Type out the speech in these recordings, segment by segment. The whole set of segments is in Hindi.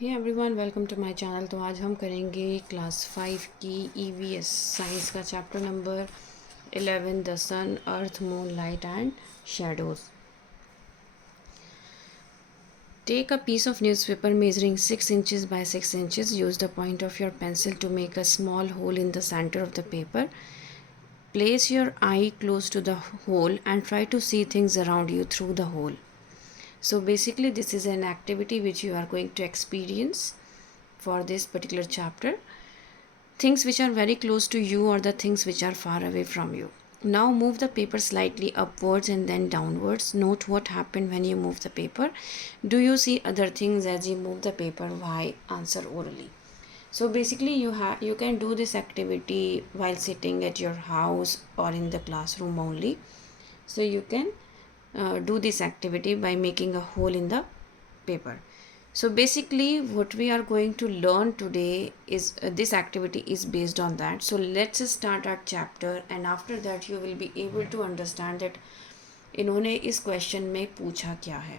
Hey everyone, welcome to my channel. तो आज हम करेंगे क्लास 5 की ईवीएस साइंस का chapter number 11, the sun, earth, moon, light and shadows. Take a piece of newspaper measuring 6 inches by 6 inches. Use the point of your pencil to make a small hole in the center of the paper. Place your eye close to the hole and try to see things around you through the hole. So basically this is an activity which you are going to experience for this particular chapter. Things which are very close to you or the things which are far away from you. Now move the paper slightly upwards and then downwards. Note what happened when you move the paper. Do you see other things as you move the paper? Why? Answer orally. So basically you can do this activity while sitting at your house or in the classroom only. So you can do this activity by making a hole in the paper. So basically what we are going to learn today is this activity is based on that. So let's start our chapter and after that you will be able to understand that इन्होंने इस क्वेश्चन में पूछा क्या है.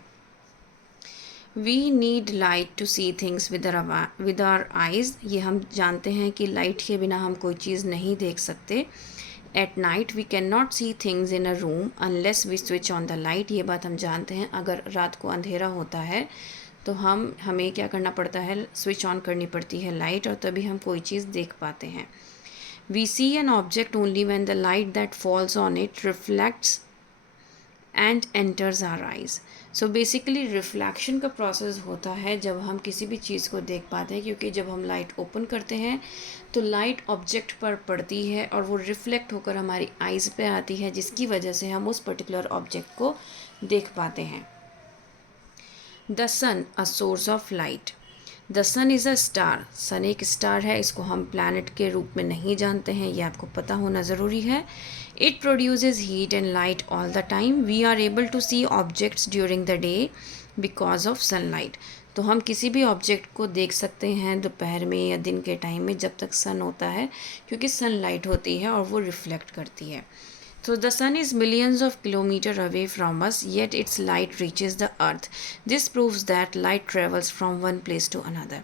We need light to see things with our eyes. ये हम जानते हैं कि लाइट के बिना हम कोई चीज़ नहीं देख सकते. At night we can not see things in a room unless we switch on the light. ये बात हम जानते हैं. अगर रात को अंधेरा होता है तो हमें क्या करना पड़ता है, स्विच ऑन करनी पड़ती है लाइट, और तभी हम कोई चीज़ देख पाते हैं. We see an object only when the light that falls on it reflects and enters our eyes. So basically reflection का प्रोसेस होता है जब हम किसी भी चीज़ को देख पाते हैं, क्योंकि जब हम लाइट ओपन करते हैं तो लाइट ऑब्जेक्ट पर पड़ती है और वो रिफ्लेक्ट होकर हमारी आइज़ पे आती है, जिसकी वजह से हम उस पर्टिकुलर ऑब्जेक्ट को देख पाते हैं. The sun, a source of light. The sun is a star. Sun एक स्टार है. इसको हम प्लैनेट के रूप में नहीं जानते हैं, ये आपको पता होना ज़रूरी है. It produces heat and light all the time. We are able to see objects during the day because of sunlight. तो हम किसी भी ऑब्जेक्ट को देख सकते हैं दोपहर में या दिन के टाइम में जब तक सन होता है, क्योंकि सनलाइट होती है और वो रिफ्लेक्ट करती है. So the sun is millions of kilometers away from us, yet its light reaches the earth. This proves that light travels from one place to another.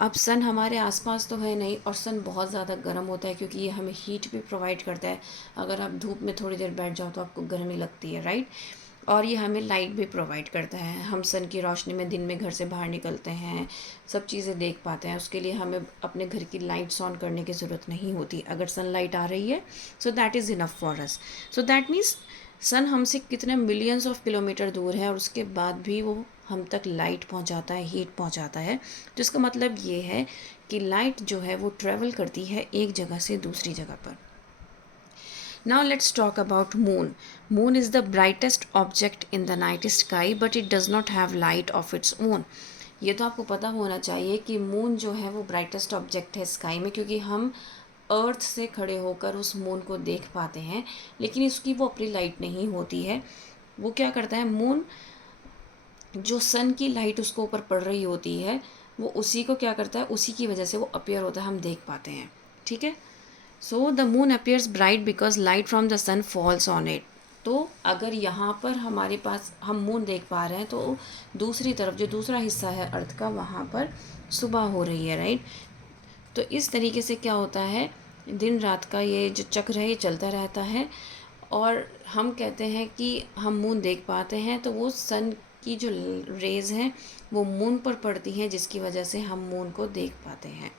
अब सन हमारे आसपास तो है नहीं, और सन बहुत ज़्यादा गर्म होता है क्योंकि ये हमें हीट भी प्रोवाइड करता है. अगर आप धूप में थोड़ी देर बैठ जाओ तो आपको गर्मी लगती है, राइट. और ये हमें लाइट भी प्रोवाइड करता है. हम सन की रोशनी में दिन में घर से बाहर निकलते हैं, सब चीज़ें देख पाते हैं. उसके लिए हमें अपने घर की लाइट्स ऑन करने की ज़रूरत नहीं होती. अगर सनलाइट आ रही है so that is enough for us. So that means sun हमसे कितने मिलियंस ऑफ किलोमीटर दूर है और उसके बाद भी वो हम तक लाइट पहुंचाता है, हीट पहुंचाता है. तो इसका मतलब ये है कि लाइट जो है वो ट्रैवल करती है एक जगह से दूसरी जगह पर. Now let's talk about moon. Moon is the brightest object in the night sky, but it does not have light of its own. ये तो आपको पता होना चाहिए कि मून जो है वो ब्राइटेस्ट ऑब्जेक्ट है स्काई में, क्योंकि हम अर्थ से खड़े होकर उस मून को देख पाते हैं, लेकिन इसकी वो अपनी लाइट नहीं होती है. वो क्या करता है, मून जो सन की लाइट उसको ऊपर पड़ रही होती है वो उसी को क्या करता है, उसी की वजह से वो अपीयर होता है, हम देख पाते हैं. ठीक है. So the moon appears bright because light from the sun falls on it. तो अगर यहाँ पर हमारे पास हम मून देख पा रहे हैं तो दूसरी तरफ जो दूसरा हिस्सा है अर्थ का, वहाँ पर सुबह हो रही है, राइट. तो इस तरीके से क्या होता है, दिन रात का ये जो चक्र है ये चलता रहता है. और हम कहते हैं कि हम मून देख पाते हैं तो वो सन की जो रेज़ हैं वो मून पर पड़ती हैं, जिसकी वजह से हम मून को देख पाते हैं.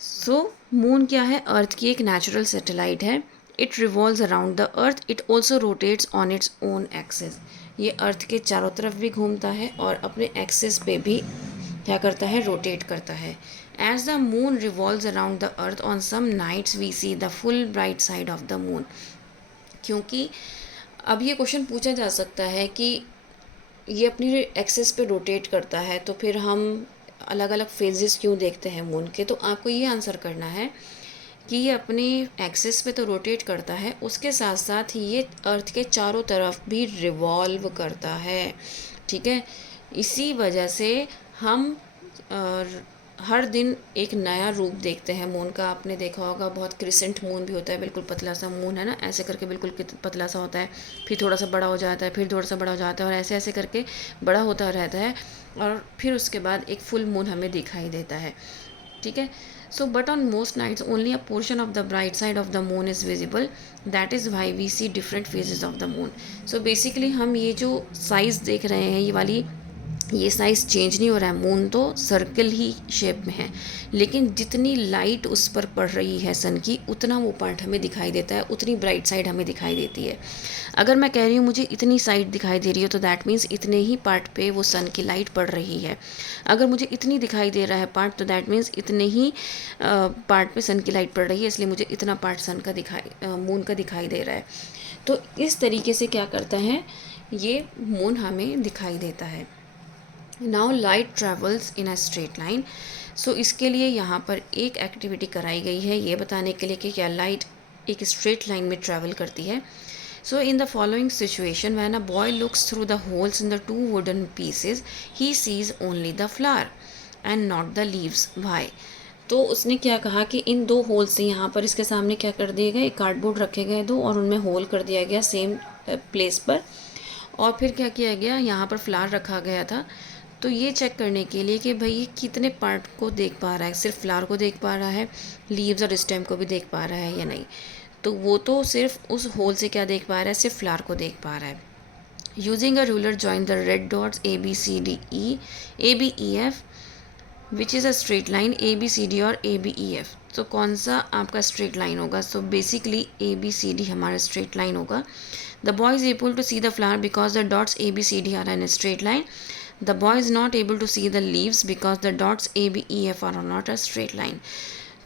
सो मून क्या है, अर्थ की एक नेचुरल सैटेलाइट है. It revolves around the earth. It also rotates on its own axis. ये अर्थ के चारों तरफ भी घूमता है और अपने एक्सिस पे भी क्या करता है, रोटेट करता है. As the moon revolves around the earth on some nights we see the full bright side of the moon. क्योंकि अब ये क्वेश्चन पूछा जा सकता है कि ये अपनी एक्सिस पे रोटेट करता है तो फिर हम अलग अलग फेजेस क्यों देखते हैं मून के. तो आपको ये आंसर करना है कि ये अपनी एक्सिस पे तो रोटेट करता है, उसके साथ साथ ये अर्थ के चारों तरफ भी रिवॉल्व करता है. ठीक है. इसी वजह से हम हर दिन एक नया रूप देखते हैं मून का। आपने देखा होगा बहुत क्रिसेंट मून भी होता है, बिल्कुल पतला सा मून है ना, ऐसे करके बिल्कुल पतला सा होता है, फिर थोड़ा सा बड़ा हो जाता है, फिर थोड़ा सा बड़ा हो जाता है, और ऐसे ऐसे करके बड़ा होता रहता है, और फिर उसके बाद एक फुल मून हमें दिखाई देता है। ठीक है। So but on most nights only a portion of the bright side of the moon is visible, that is why we see different phases of the moon. So basically हम ये जो साइज़ देख रहे हैं, ये साइज़ चेंज नहीं हो रहा है, मून तो सर्कल ही शेप में है, लेकिन जितनी लाइट उस पर पड़ रही है सन की, उतना वो पार्ट हमें दिखाई देता है, उतनी ब्राइट साइड हमें दिखाई देती है। अगर मैं कह रही हूँ मुझे इतनी साइड दिखाई दे रही है, तो दैट मीन्स इतने ही पार्ट पे वो सन की लाइट पड़ रही है। अगर मुझे इतनी दिखाई दे रहा है पार्ट, तो दैट मीन्स इतने ही पार्ट पे सन की लाइट पड़ रही है, इसलिए मुझे इतना पार्ट सन का मून का दिखाई दे रहा है। तो इस तरीके से क्या करता है, ये मून हमें दिखाई देता है। Now light travels in a straight line. So इसके लिए यहाँ पर एक एक्टिविटी कराई गई है, ये बताने के लिए कि क्या लाइट एक स्ट्रेट लाइन में ट्रैवल करती है। So in the following situation, when a boy looks through the holes in the two wooden pieces, he sees only the flower and not the leaves. Why? तो उसने क्या कहा कि इन दो होल से, यहाँ पर इसके सामने क्या कर दिए गए, कार्डबोर्ड रखे गए दो, और उनमें होल कर दिया गया सेम प्लेस पर, और फिर क्या किया गया, यहाँ पर फ्लावर रखा गया था। तो ये चेक करने के लिए कि भाई ये कितने पार्ट को देख पा रहा है, सिर्फ फ्लावर को देख पा रहा है, लीव्स और स्टेम को भी देख पा रहा है या नहीं। तो वो तो सिर्फ उस होल से क्या देख पा रहा है, सिर्फ फ्लावर को देख पा रहा है। Using a ruler join the red dots ABCDE which is a straight line ABCD और ABEF। तो कौन सा आपका स्ट्रेट लाइन होगा? सो बेसिकली ABCD हमारा स्ट्रेट लाइन होगा। The boy is able to see the flower because the dots ABCD are in straight line. The boy is not able to see the leaves because the dots ABEF are not a straight line।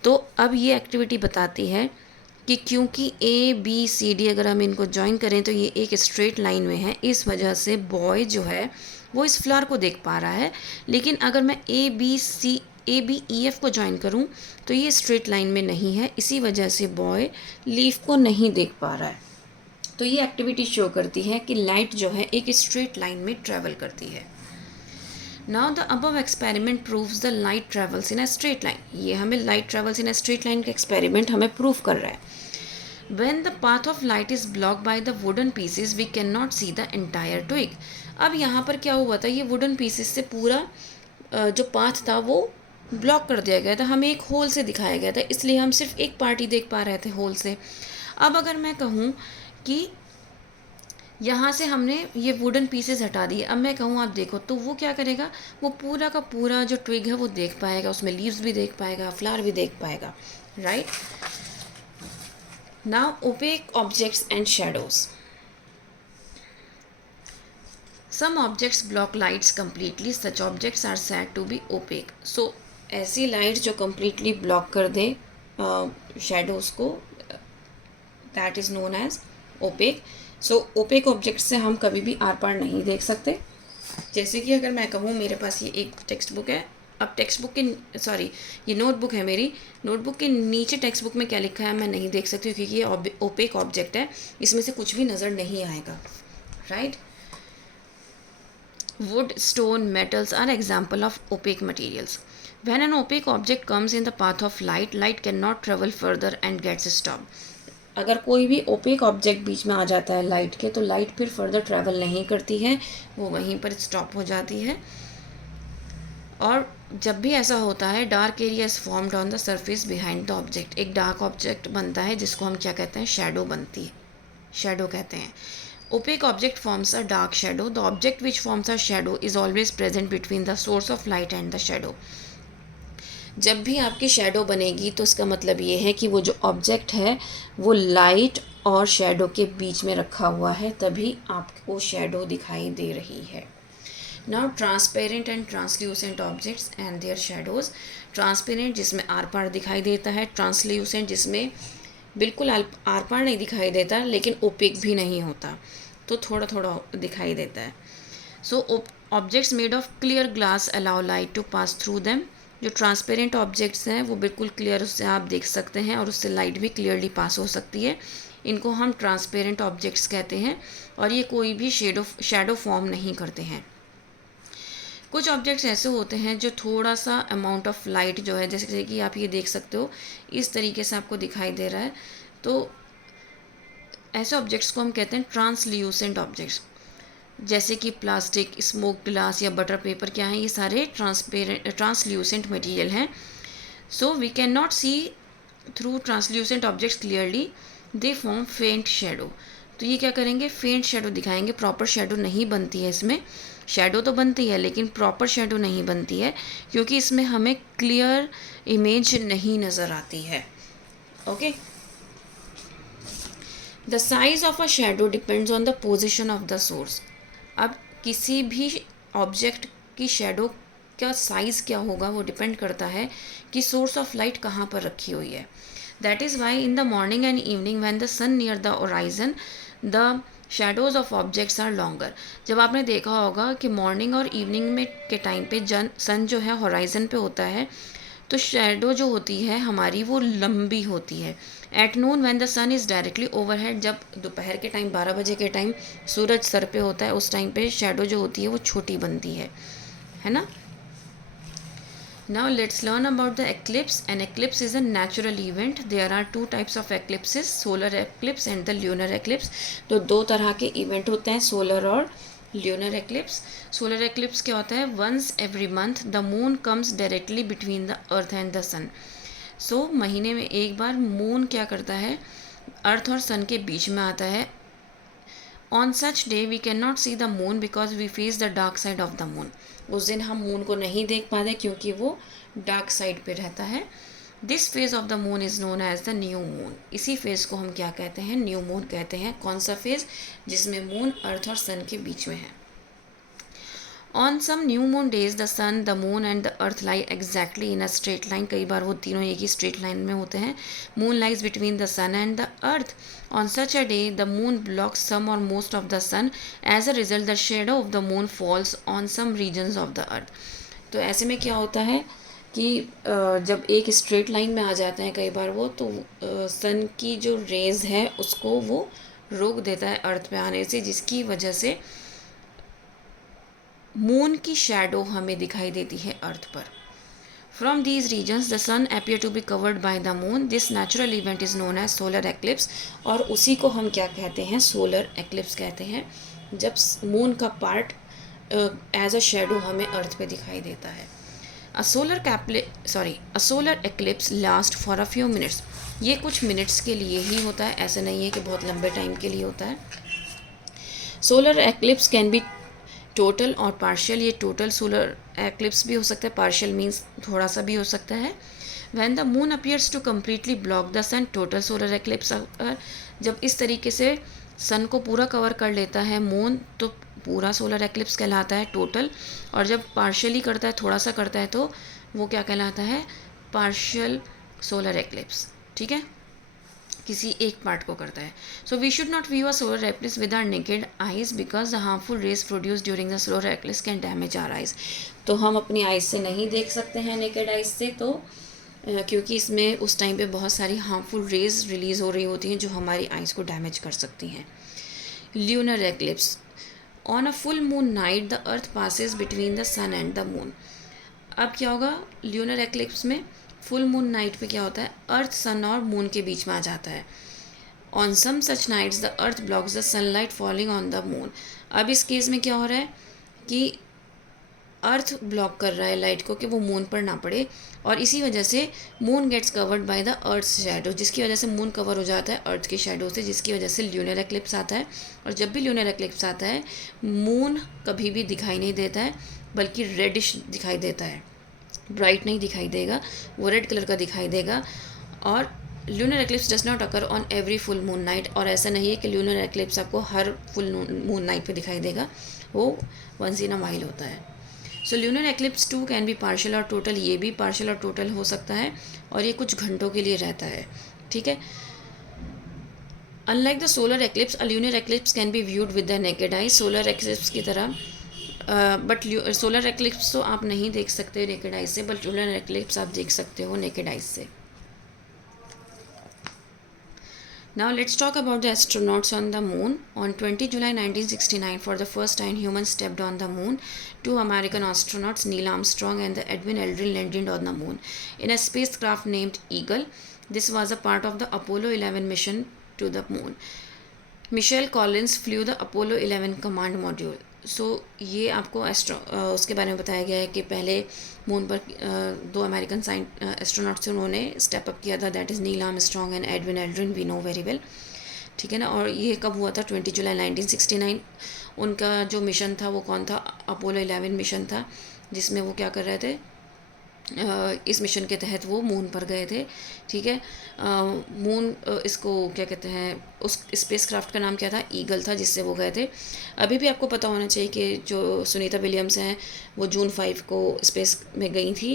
तो अब ये एक्टिविटी बताती है कि क्योंकि ABCD अगर हम इनको ज्वाइन करें तो ये एक स्ट्रेट लाइन में है, इस वजह से बॉय जो है वो इस फ्लावर को देख पा रहा है। लेकिन अगर मैं ABEF को ज्वाइन करूं तो ये स्ट्रेट लाइन में नहीं है, इसी वजह से बॉय लीफ को नहीं देख पा रहा है। तो ये एक्टिविटी शो करती है कि लाइट जो है एक स्ट्रेट लाइन में ट्रेवल करती है। Now the above experiment proves the light travels in a straight line. ये हमें light travels in a straight line का एक्सपेरिमेंट हमें प्रूव कर रहा है। When the path of light is blocked by the wooden pieces, we cannot see the entire twig। अब यहाँ पर क्या हुआ था, ये वुडन पीसेस से पूरा जो पाथ था वो ब्लॉक कर दिया गया था, हमें एक होल से दिखाया गया था, इसलिए हम सिर्फ एक पार्ट ही देख पा रहे थे होल से। अब अगर मैं कहूँ कि यहाँ से हमने ये वुडन पीसेस हटा दिए, अब मैं कहूँ आप देखो, तो वो क्या करेगा, वो पूरा का पूरा जो ट्विग है वो देख पाएगा, उसमें लीव्स भी देख पाएगा, फ्लावर भी देख पाएगा, right. Now opaque objects and shadows. Some objects block lights completely, such objects are said to be opaque. So ऐसी लाइट जो कम्प्लीटली ब्लॉक कर दे शेडोज़ को, that is known as opaque. So opaque object से हम कभी भी आर पार नहीं देख सकते। जैसे कि अगर मैं कहूँ मेरे पास ये एक टेक्स्ट बुक है, अब टेक्स्ट बुक के सॉरी ये नोटबुक है, मेरी नोटबुक के नीचे टेक्स्ट बुक में क्या लिखा है मैं नहीं देख सकती, क्योंकि ये ओपेक ऑब्जेक्ट है, इसमें से कुछ भी नज़र नहीं आएगा, right. Wood, stone, metals are example of opaque materials. When an opaque object comes in the path of light, light cannot travel further and gets stopped। अगर कोई भी ओपेक ऑब्जेक्ट बीच में आ जाता है लाइट के, तो लाइट फिर फर्दर ट्रैवल नहीं करती है, वो वहीं पर स्टॉप हो जाती है। और जब भी ऐसा होता है, dark area is formed on the surface behind the object. एक डार्क ऑब्जेक्ट बनता है जिसको हम क्या कहते हैं, शैडो बनती है, शैडो कहते हैं। Opaque object forms a dark shadow. The object which forms a shadow is always present between the source of light and the shadow। जब भी आपकी शैडो बनेगी तो उसका मतलब ये है कि वो जो ऑब्जेक्ट है वो लाइट और शैडो के बीच में रखा हुआ है, तभी आपको शैडो दिखाई दे रही है। Now transparent and translucent objects and there shadows. Transparent जिसमें आर पार दिखाई देता है, ट्रांसल्यूसेंट जिसमें बिल्कुल आर पार नहीं दिखाई देता लेकिन ओपेक भी नहीं होता, तो थोड़ा थोड़ा दिखाई देता है। So objects made of clear glass allow light to pass through them. जो ट्रांसपेरेंट ऑब्जेक्ट्स हैं वो बिल्कुल क्लियर, उससे आप देख सकते हैं और उससे लाइट भी क्लियरली पास हो सकती है, इनको हम ट्रांसपेरेंट ऑब्जेक्ट्स कहते हैं, और ये कोई भी शैडो फॉर्म नहीं करते हैं। कुछ ऑब्जेक्ट्स ऐसे होते हैं जो थोड़ा सा अमाउंट ऑफ लाइट जो है, जैसे कि आप ये देख सकते हो इस तरीके से आपको दिखाई दे रहा है, तो ऐसे ऑब्जेक्ट्स को हम कहते हैं ट्रांसल्यूसेंट ऑब्जेक्ट्स। जैसे कि प्लास्टिक, स्मोक ग्लास या बटर पेपर क्या है, ये सारे ट्रांसल्यूसेंट मटेरियल हैं। So we can not see through translucent objects clearly, they form faint shadow. तो ये क्या करेंगे, फेंट शेडो दिखाएंगे, प्रॉपर शेडो नहीं बनती है इसमें। शेडो तो बनती है लेकिन प्रॉपर शेडो नहीं बनती है, क्योंकि इसमें हमें क्लियर इमेज नहीं नज़र आती है। Okay, the size of a shadow depends on the position of the source. अब किसी भी ऑब्जेक्ट की शेडो का साइज़ क्या होगा वो डिपेंड करता है कि सोर्स ऑफ लाइट कहाँ पर रखी हुई है। That is why in the morning and evening when the sun near the horizon the shadows of objects are longer. जब आपने देखा होगा कि मॉर्निंग और इवनिंग में के टाइम पे सन जो है होराइजन पे होता है, तो शेडो जो होती है हमारी वो लंबी होती है। At noon when the sun is directly overhead, जब दोपहर के टाइम 12 बजे के टाइम सूरज सर पे होता है, उस टाइम पे शेडो जो होती है वो छोटी बनती है ना। Now let's learn about the eclipse. An eclipse is a natural event. There are two types of eclipses, solar eclipse and the lunar eclipse. तो दो तरह के इवेंट होते हैं, सोलर और ल्यूनर एक्लिप्स। सोलर एक्लिप्स क्या होता है, once every month the moon comes directly between the earth and the sun. So महीने में एक बार मून क्या करता है, अर्थ और सन के बीच में आता है। On such day we can not see the moon because we face the dark side of the moon. उस दिन हम मून को नहीं देख पाते क्योंकि वो डार्क साइड पे रहता है। This phase of the moon is known as the new moon. इसी फेज को हम क्या कहते हैं, न्यू मून कहते हैं। कौन सा फेज, जिसमें मून अर्थ और सन के बीच में है। On some new moon days the sun, the moon and the earth lie exactly in a straight line. कई बार वो तीनों एक ही स्ट्रेट लाइन में होते हैं। Moon lies between the sun and the earth. On such a day the moon blocks some और most of the sun. As a result the shadow of the moon falls on some regions of the earth. तो ऐसे में क्या होता है कि जब एक स्ट्रेट लाइन में आ जाते हैं कई बार वो, तो सन की जो रेज है उसको वो रोक देता है अर्थ पे आने से, जिसकी वजह से मून की शैडो हमें दिखाई देती है अर्थ पर। From these regions the sun appear to be covered by the moon. This natural event is known as solar eclipse. और उसी को हम क्या कहते हैं, सोलर एक्लिप्स कहते हैं, जब मून का पार्ट एज अ शेडो हमें अर्थ पे दिखाई देता है। अ solar eclipse last for a few minutes. ये कुछ मिनट्स के लिए ही होता है, ऐसे नहीं है कि बहुत लंबे टाइम के लिए होता है। Solar eclipse can be total और पार्शियल। ये टोटल सोलर एक्लिप्स भी हो सकता है, पार्शियल मीन्स थोड़ा सा भी हो सकता है। When the moon appears to completely block the sun, total solar eclipse. जब इस तरीके से सन को पूरा कवर कर लेता है मून, तो पूरा सोलर एक्लिप्स कहलाता है टोटल। और जब पार्शियली करता है, थोड़ा सा करता है, तो वो क्या कहलाता है, पार्शियल सोलर एक्लिप्स। ठीक है, किसी एक पार्ट को करता है। So we should not view a solar eclipse with our naked eyes because the harmful rays produce during the solar eclipse can damage our eyes. तो हम अपनी आइज से नहीं देख सकते हैं नेकेड आइज से, तो क्योंकि इसमें उस टाइम पे बहुत सारी हार्मफुल रेज रिलीज़ हो रही होती हैं जो हमारी आइज़ को डैमेज कर सकती हैं। Lunar eclipse. On a full moon night the earth passes between the sun and the moon. अब क्या होगा, ल्यूनर एक्लिप्स में फुल मून नाइट पे क्या होता है, अर्थ सन और मून के बीच में आ जाता है। On some such nights the earth blocks the sunlight falling on the moon. अब इस केस में क्या हो रहा है कि अर्थ ब्लॉक कर रहा है लाइट को कि वो मून पर ना पड़े, और इसी वजह से moon gets covered by the earth shadow, जिसकी वजह से मून कवर हो जाता है अर्थ की शैडो से, जिसकी वजह से ल्यूनर एक्लिप्स आता है। और जब भी ल्यूनर एक्लिप्स आता है, मून कभी भी दिखाई नहीं देता है, बल्कि रेडिश दिखाई देता है, ब्राइट नहीं दिखाई देगा, वो रेड कलर का दिखाई देगा। और lunar eclipse does not occur on every full moon night. और ऐसा नहीं है कि ल्यूनर एक्लिप्स आपको हर फुल मून नाइट पे दिखाई देगा, वो वंस इन अ वाइल होता है। So lunar eclipse too can be partial और टोटल। ये भी पार्शियल और टोटल हो सकता है, और ये कुछ घंटों के लिए रहता है। ठीक है, unlike the solar eclipse a lunar eclipse can be viewed with the naked eye. Solar eclipse की तरह बट सोलर एक्लिप्स तो आप नहीं देख सकते नेकेड आई से, बट ल्यूनर एक्लिप्स आप देख सकते हो नेकेड आई से। Now let's talk about the astronauts on the moon. On 20 July 1969, for the first time, humans stepped on the moon. Two American astronauts, Neil Armstrong and Edwin Aldrin, landed on the moon in a spacecraft named Eagle. This was a part of the Apollo 11 mission to the moon. Michael Collins flew the Apollo 11 command module. So ये आपको उसके बारे में बताया गया है कि पहले मून पर दो अमेरिकन एस्ट्रोनॉट्स से उन्होंने स्टेप अप किया था. That is Neil Armstrong and Edwin Aldrin. We know very well. ठीक है ना. और ये कब हुआ था? 20 जुलाई 1969. उनका जो मिशन था वो कौन था? अपोलो 11 मिशन था, जिसमें वो क्या कर रहे थे? इस मिशन के तहत वो मून पर गए थे. ठीक है. मून इसको क्या कहते हैं, उस स्पेसक्राफ्ट का नाम क्या था? ईगल था, जिससे वो गए थे. अभी भी आपको पता होना चाहिए कि जो सुनीता विलियम्स हैं वो जून 5 को स्पेस में गई थी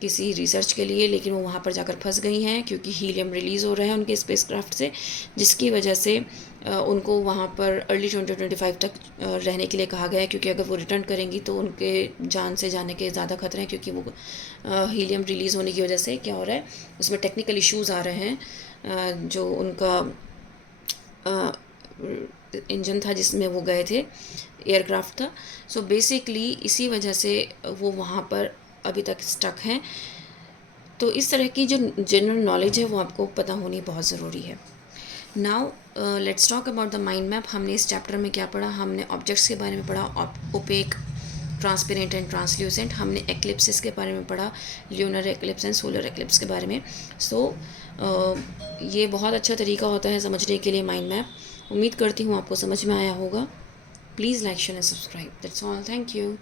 किसी रिसर्च के लिए, लेकिन वो वहाँ पर जाकर फंस गई हैं क्योंकि हीलियम रिलीज़ हो रहा है उनके स्पेसक्राफ्ट से, जिसकी वजह से उनको वहाँ पर अर्ली 2025 तक रहने के लिए कहा गया है, क्योंकि अगर वो रिटर्न करेंगी तो उनके जान से जाने के ज़्यादा खतरे हैं, क्योंकि वो हीलियम रिलीज़ होने की वजह से क्या हो रहा है, उसमें टेक्निकल इश्यूज़ आ रहे हैं. जो उनका इंजन था जिसमें वो गए थे, एयरक्राफ्ट था. सो बेसिकली इसी वजह से वो वहाँ पर अभी तक स्टक हैं. तो इस तरह की जो जनरल नॉलेज है वो आपको पता होनी बहुत ज़रूरी है. Now let's talk about the mind map. हमने इस चैप्टर में क्या पढ़ा? हमने ऑब्जेक्ट्स के बारे में पढ़ा, ओपेक, ट्रांसपेरेंट एंड ट्रांसल्यूसेंट. हमने एक्लिप्सिस के बारे में पढ़ा, lunar eclipse and solar eclipse के बारे में. सो ये बहुत अच्छा तरीका होता है समझने के लिए माइंड मैप. उम्मीद करती हूँ आपको समझ में आया होगा. Please like, share and subscribe. That's all. Thank you.